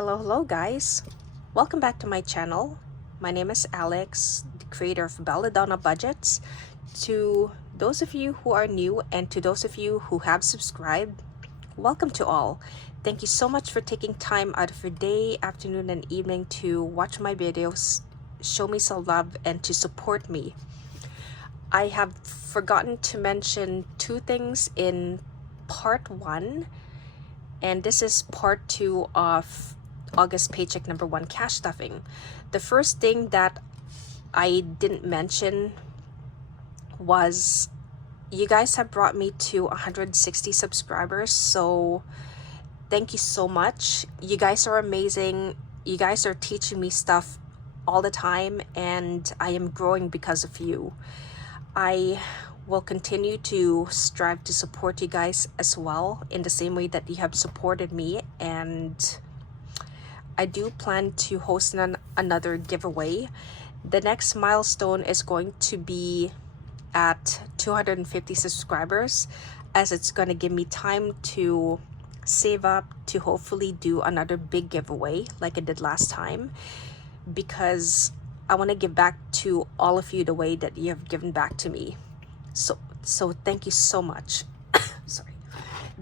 Hello guys, welcome back to my channel. My name is Alex, the creator of Belladonna Budgets. To those of you who are new and to those of you who have subscribed, welcome to all. Thank you so much for taking time out of your day, afternoon and evening to watch my videos, show me some love and to support me. I have forgotten to mention two things in part 1, and this is part 2 of August paycheck number 1, cash stuffing. The first thing that I didn't mention was you guys have brought me to 160 subscribers, so thank you so much. You guys are amazing. You guys are teaching me stuff all the time, and I am growing because of you. I will continue to strive to support you guys as well in the same way that you have supported me, and I do plan to host another giveaway. The next milestone is going to be at 250 subscribers, as it's going to give me time to save up to hopefully do another big giveaway like I did last time, because I want to give back to all of you the way that you have given back to me. So thank you so much. Sorry.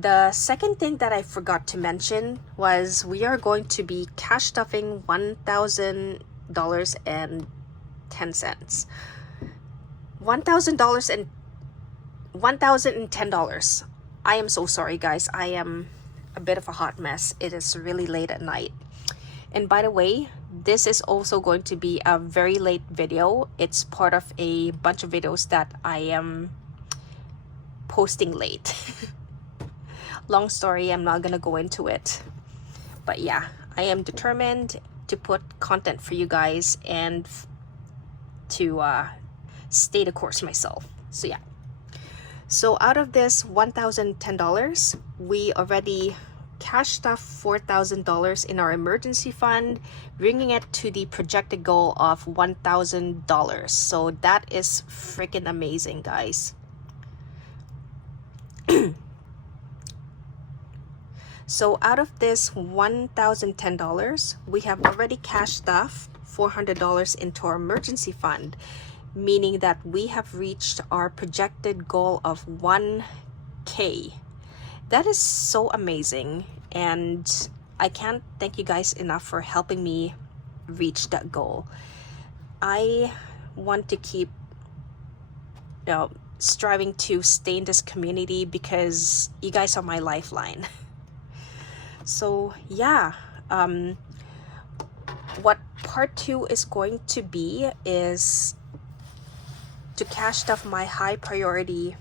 The second thing that I forgot to mention was we are going to be cash stuffing $1,000.10. $1,000 and $1,010. I am so sorry guys. I am a bit of a hot mess. It is really late at night. And by the way, this is also going to be a very late video. It's part of a bunch of videos that I am posting late. Long story, I'm not gonna go into it. But yeah, I am determined to put content for you guys and to stay the course myself. So yeah. So out of this $1,010, we already cash stuffed $4,000 in our emergency fund, bringing it to the projected goal of $1,000. So that is freaking amazing, guys. So out of this $1,010, we have already cash stuffed $400 into our emergency fund, meaning that we have reached our projected goal of 1K. That is so amazing, and I can't thank you guys enough for helping me reach that goal. I want to keep striving to stay in this community because you guys are my lifeline. So yeah, what part 2 is going to be is to cash stuff my high priority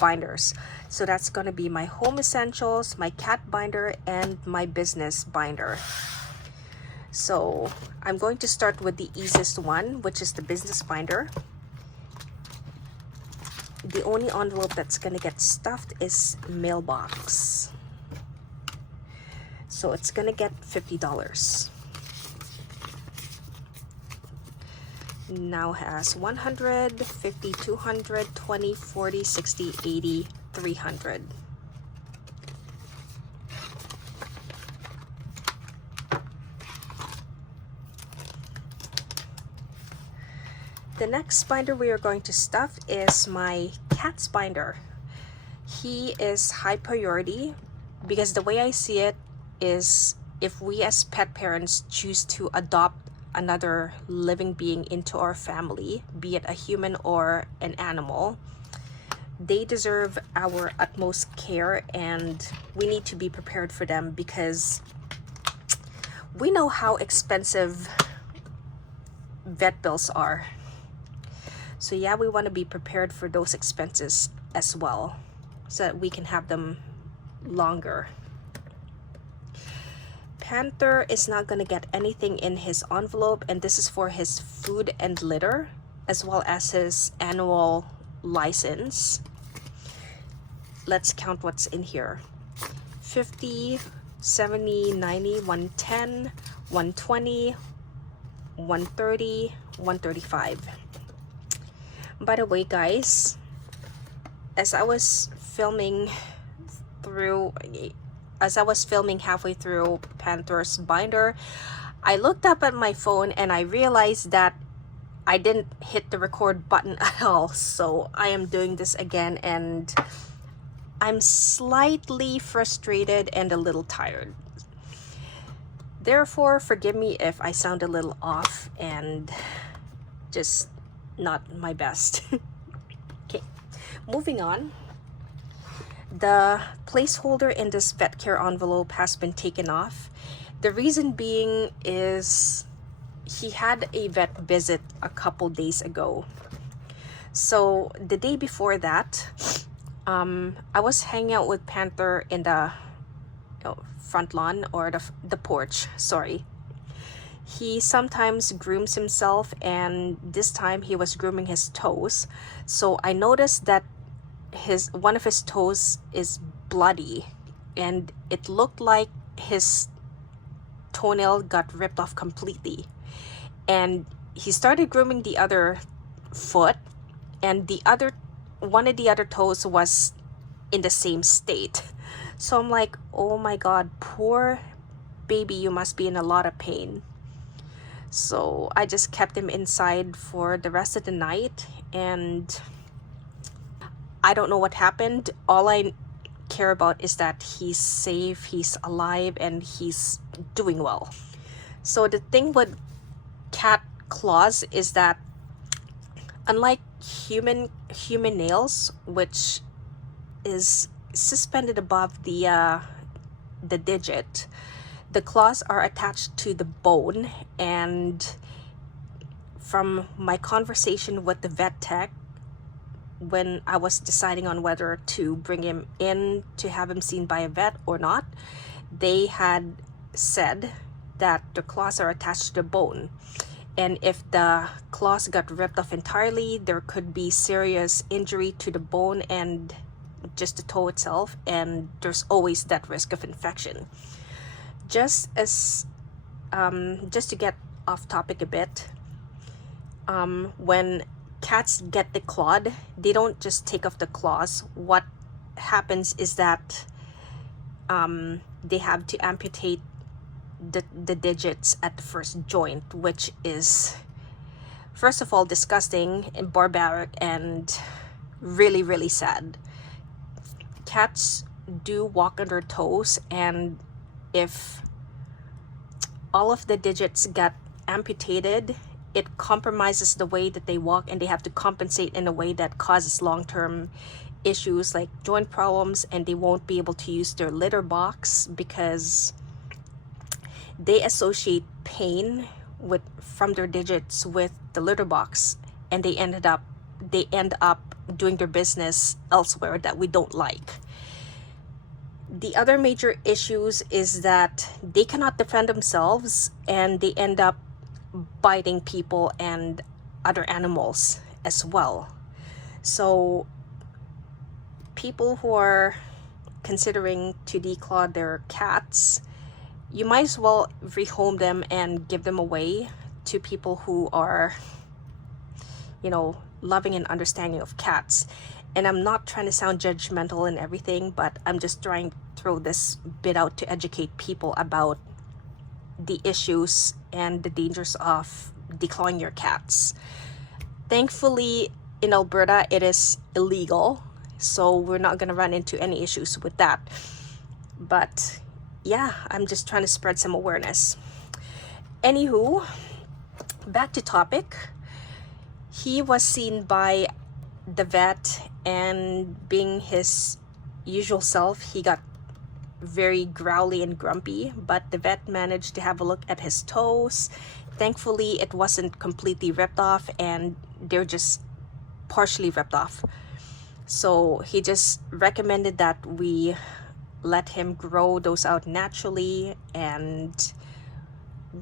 binders. So that's going to be my home essentials, my cat binder, and my business binder. So I'm going to start with the easiest one, which is the business binder. The only envelope that's going to get stuffed is mailbox. So it's going to get $50. Now has 100, 50, 200, 20, 40, 60, 80, 300. The next binder we are going to stuff is my cat's binder. He is high priority because the way I see it is if we as pet parents choose to adopt another living being into our family, be it a human or an animal, they deserve our utmost care, and we need to be prepared for them because we know how expensive vet bills are. So yeah, we want to be prepared for those expenses as well so that we can have them longer. Panther is not going to get anything in his envelope, and this is for his food and litter as well as his annual license. Let's count what's in here. 50, 70, 90, 110, 120, 130, 135. By the way guys, as I was filming through, as I was filming halfway through Panther's binder, I looked up at my phone and I realized that I didn't hit the record button at all. So I am doing this again, and I'm slightly frustrated and a little tired. Therefore, forgive me if I sound a little off and just not my best. Okay, moving on. The placeholder in this vet care envelope has been taken off. The reason being is he had a vet visit a couple days ago. So the day before that, I was hanging out with Panther in the front lawn, or the porch, sorry. He sometimes grooms himself, and this time he was grooming his toes. So I noticed that one of his toes is bloody, and it looked like his toenail got ripped off completely. And he started grooming the other foot, and one of the other toes was in the same state. So I'm like, oh my god, poor baby, you must be in a lot of pain. So I just kept him inside for the rest of the night, and I don't know what happened. All I care about is that he's safe, he's alive, and he's doing well. So the thing with cat claws is that unlike human nails, which is suspended above the digit, the claws are attached to the bone. And from my conversation with the vet tech, when I was deciding on whether to bring him in to have him seen by a vet or not, they had said that the claws are attached to the bone, and if the claws got ripped off entirely, there could be serious injury to the bone and just the toe itself, and there's always that risk of infection. Just to get off topic a bit, when cats get declawed, they don't just take off the claws. What happens is that they have to amputate the digits at the first joint, which is, first of all, disgusting and barbaric and really, really sad. Cats do walk on their toes, and if all of the digits get amputated, it compromises the way that they walk, and they have to compensate in a way that causes long-term issues like joint problems, and they won't be able to use their litter box because they associate pain from their digits with the litter box, and they end up doing their business elsewhere that we don't like. The other major issues is that they cannot defend themselves, and they end up biting people and other animals as well. So people who are considering to declaw their cats, you might as well rehome them and give them away to people who are, loving and understanding of cats. And I'm not trying to sound judgmental and everything, but I'm just trying to throw this bit out to educate people about the issues and the dangers of declawing your cats. Thankfully, in Alberta, it is illegal, so we're not going to run into any issues with that. But yeah, I'm just trying to spread some awareness. Anywho, back to topic. He was seen by the vet, and being his usual self, he got very growly and grumpy, but the vet managed to have a look at his toes. Thankfully, it wasn't completely ripped off, and they're just partially ripped off. So he just recommended that we let him grow those out naturally, and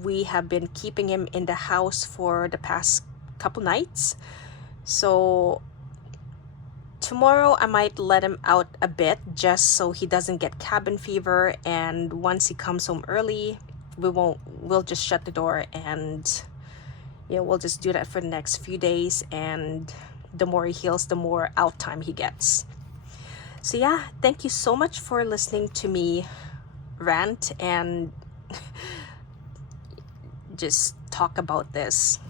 we have been keeping him in the house for the past couple nights. So tomorrow I might let him out a bit just so he doesn't get cabin fever, and once he comes home early, we'll just shut the door, and we'll just do that for the next few days, and the more he heals, the more out time he gets. So yeah, thank you so much for listening to me rant and just talk about this.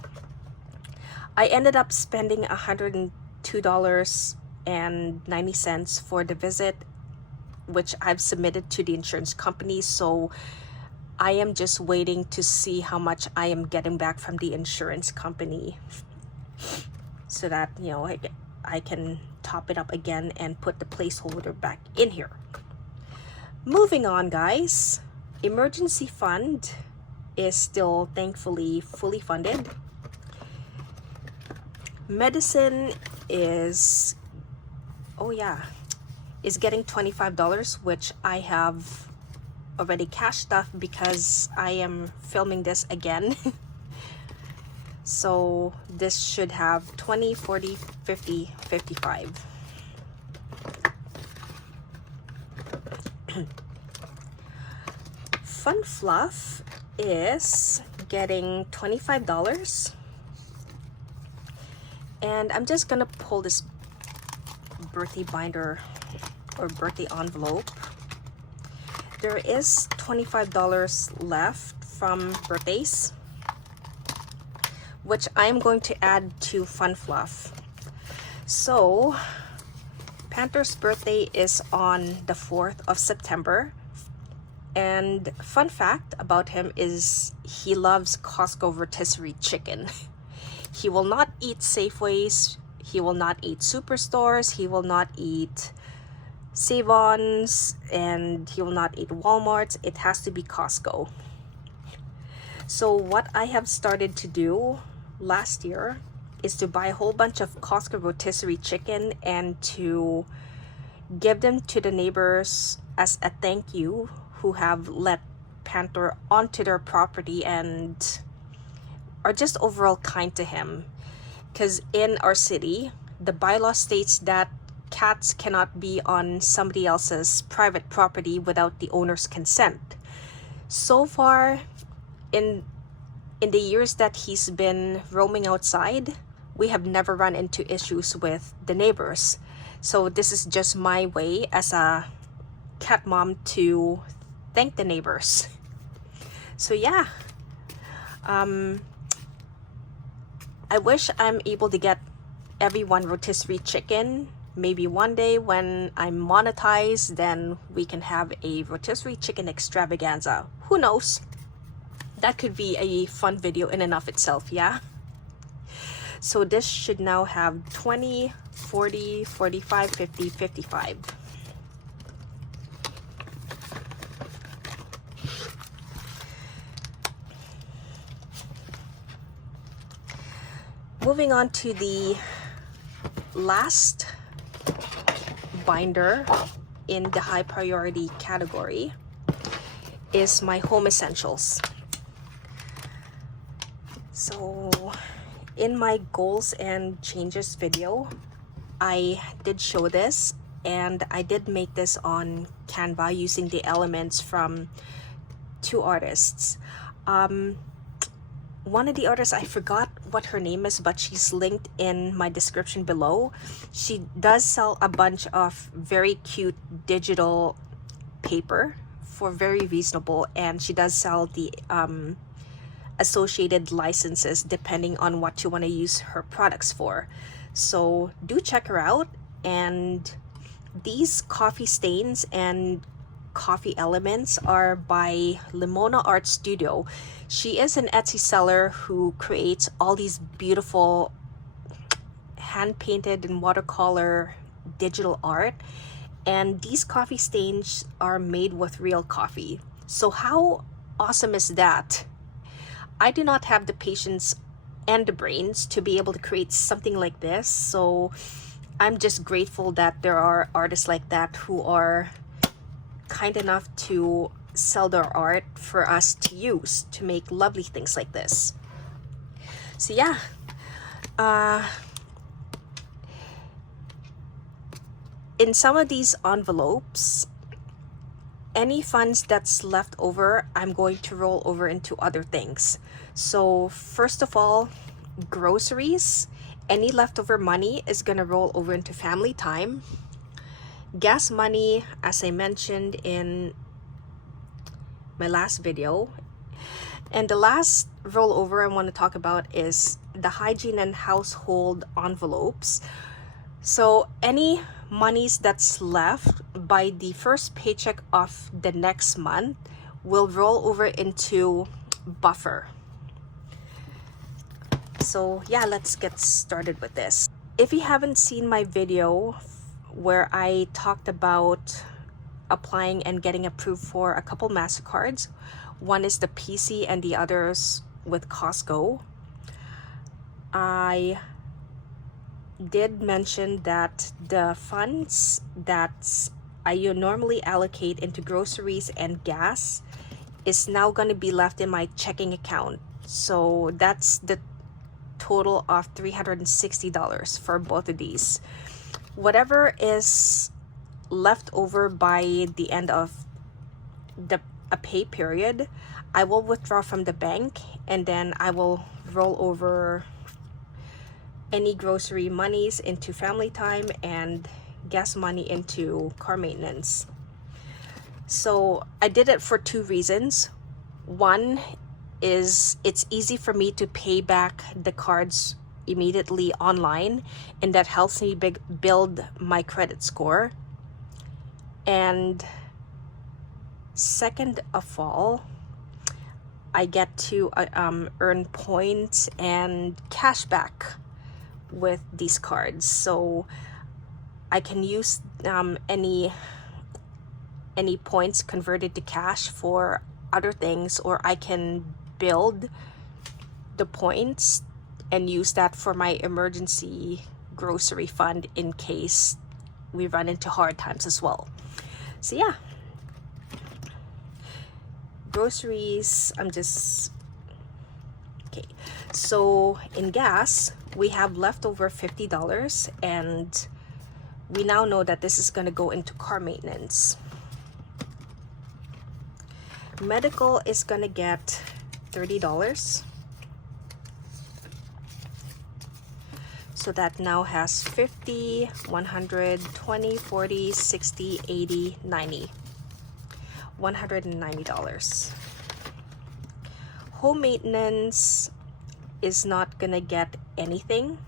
I ended up spending $102.90 for the visit, which I've submitted to the insurance company. So I am just waiting to see how much I am getting back from the insurance company, so that, you know, I can top it up again and put the placeholder back in here. Moving on, guys. Emergency fund is still thankfully fully funded. Medicine is, oh yeah, is getting $25, which I have already cashed off because I am filming this again. So this should have 20, 40, 50, 55. Fun Fluff is getting $25. And I'm just gonna pull this birthday binder or birthday envelope. There is $25 left from birthdays, which I'm going to add to Fun Fluff. So Panther's birthday is on the 4th of September. And fun fact about him is he loves Costco rotisserie chicken. He will not eat Safeways, he will not eat Superstores, he will not eat Save-Ons, and he will not eat Walmarts. It has to be Costco. So what I have started to do last year is to buy a whole bunch of Costco rotisserie chicken and to give them to the neighbors as a thank you who have let Panther onto their property and are just overall kind to him. Because in our city, the bylaw states that cats cannot be on somebody else's private property without the owner's consent. So far, in the years that he's been roaming outside, we have never run into issues with the neighbors. So this is just my way as a cat mom to thank the neighbors. So yeah, I wish I'm able to get everyone rotisserie chicken. Maybe one day when I'm monetized, then we can have a rotisserie chicken extravaganza. Who knows? That could be a fun video in and of itself, yeah? So this should now have 20, 40, 45, 50, 55. Moving on to the last binder in the high priority category is my home essentials. So in my goals and changes video, I did show this, and I did make this on Canva using the elements from two artists. One of the artists, I forgot what her name is, but she's linked in my description below. She does sell a bunch of very cute digital paper for very reasonable, and she does sell the associated licenses depending on what you want to use her products for. So do check her out. And these coffee stains and coffee elements are by Limona Art Studio. She is an Etsy seller who creates all these beautiful hand painted and watercolor digital art, and these coffee stains are made with real coffee. So how awesome is that? I do not have the patience and the brains to be able to create something like this, so I'm just grateful that there are artists like that who are kind enough to sell their art for us to use to make lovely things like this. So yeah, in some of these envelopes, any funds that's left over, I'm going to roll over into other things. So first of all, groceries. Any leftover money is gonna roll over into family time. Gas money, as I mentioned in my last video. And the last rollover I want to talk about is the hygiene and household envelopes. So any monies that's left by the first paycheck of the next month will roll over into buffer. So yeah, let's get started with this. If you haven't seen my video where I talked about applying and getting approved for a couple MasterCards, one is the PC and the others with Costco, I did mention that the funds that I normally allocate into groceries and gas is now going to be left in my checking account. So that's the total of $360 for both of these. Whatever is left over by the end of a pay period, I will withdraw from the bank, and then I will roll over any grocery monies into family time and gas money into car maintenance. So I did it for two reasons. One is it's easy for me to pay back the cards immediately online, and that helps me build my credit score. And second of all, I get to earn points and cash back with these cards, so I can use any points converted to cash for other things, or I can build the points and use that for my emergency grocery fund in case we run into hard times as well. So yeah, groceries, okay. So in gas, we have leftover $50, and we now know that this is going to go into car maintenance. Medical is going to get $30. So that now has 50, 100, 20, 40, 60, 80, 90. $190. Home maintenance is not gonna get anything.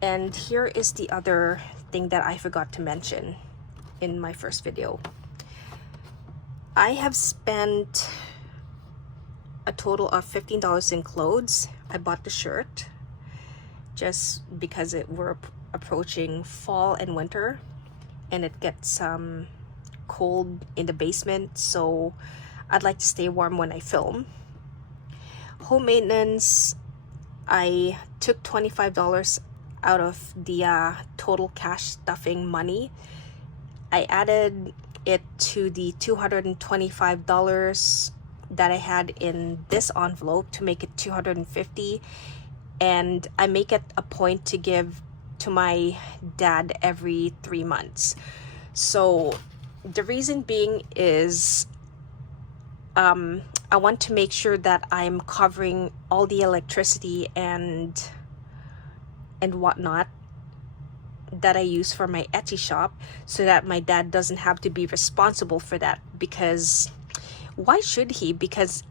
And here is the other thing that I forgot to mention in my first video. I have spent a total of $15 in clothes. I bought the shirt just because we're approaching fall and winter, and it gets cold in the basement, so I'd like to stay warm when I film. Home maintenance, I took $25 out of the total cash stuffing money. I added it to the $225 that I had in this envelope to make it $250, and I make it a point to give to my dad every 3 months. So the reason being is I want to make sure that I'm covering all the electricity and whatnot that I use for my Etsy shop, so that my dad doesn't have to be responsible for that, because why should he? Because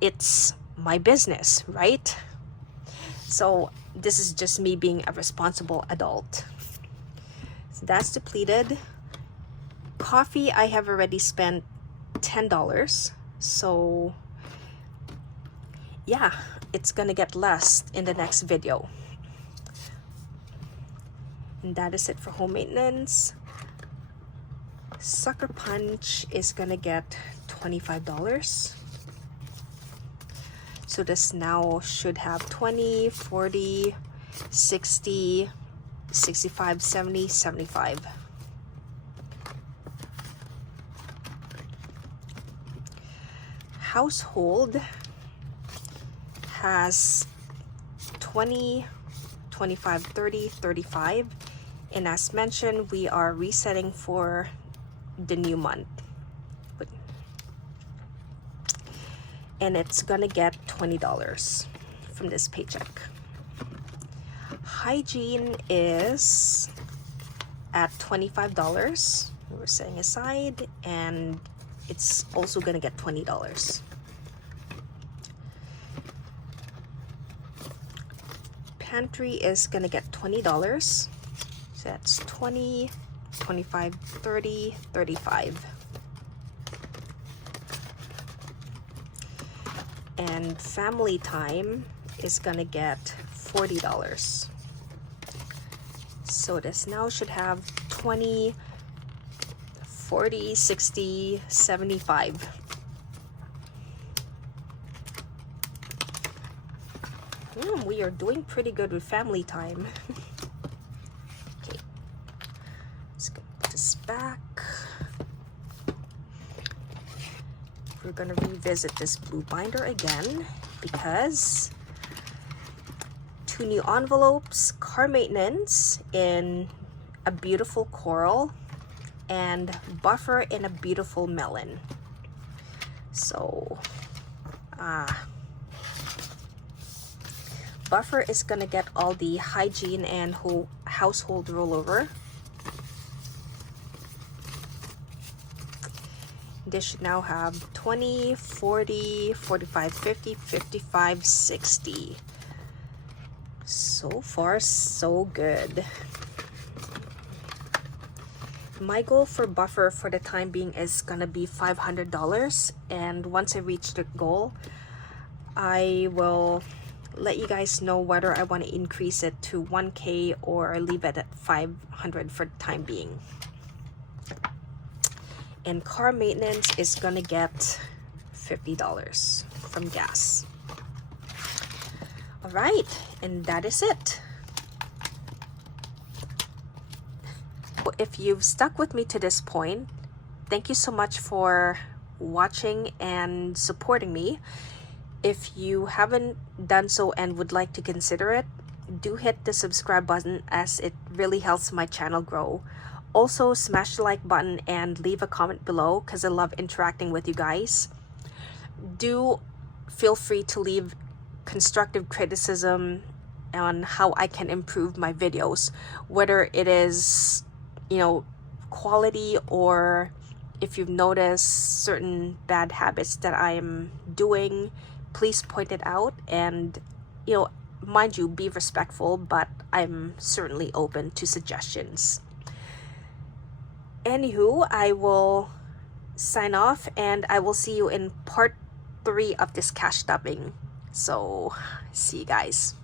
it's my business, right? So this is just me being a responsible adult. So that's depleted. Coffee, I have already spent $10, so yeah, it's gonna get less in the next video. And that is it for home maintenance. Sucker Punch is gonna get $25. So this now should have 20, 40, 60, 65, 70, 75. Household has 20, 25, 30, 35. And as mentioned, we are resetting for the new month. And it's gonna get $20 from this paycheck. Hygiene is at $25. We're setting aside, and it's also gonna get $20. Pantry is gonna get $20. So that's 20, 25, 30, 35. And family time is gonna get $40. So this now should have 20, 40, 60, 75. We are doing pretty good with family time. Okay, let's get this back. We're gonna revisit this blue binder again because 2 new envelopes, car maintenance in a beautiful coral, and buffer in a beautiful melon. So buffer is gonna get all the hygiene and household rollover. This should now have 20, 40, 45, 50, 55, 60. So far, so good. My goal for buffer for the time being is gonna be $500, and once I reach the goal, I will let you guys know whether I want to increase it to 1K or leave it at 500 for the time being. And car maintenance is gonna get $50 from gas. All right, and that is it. If you've stuck with me to this point, thank you so much for watching and supporting me. If you haven't done so and would like to consider it, do hit the subscribe button as it really helps my channel grow. Also, smash the like button and leave a comment below because I love interacting with you guys. Do feel free to leave constructive criticism on how I can improve my videos, whether it is, quality, or if you've noticed certain bad habits that I am doing, please point it out. And mind you, be respectful, but I'm certainly open to suggestions. Anywho, I will sign off and I will see you in part 3 of this cash stuffing. So see you guys.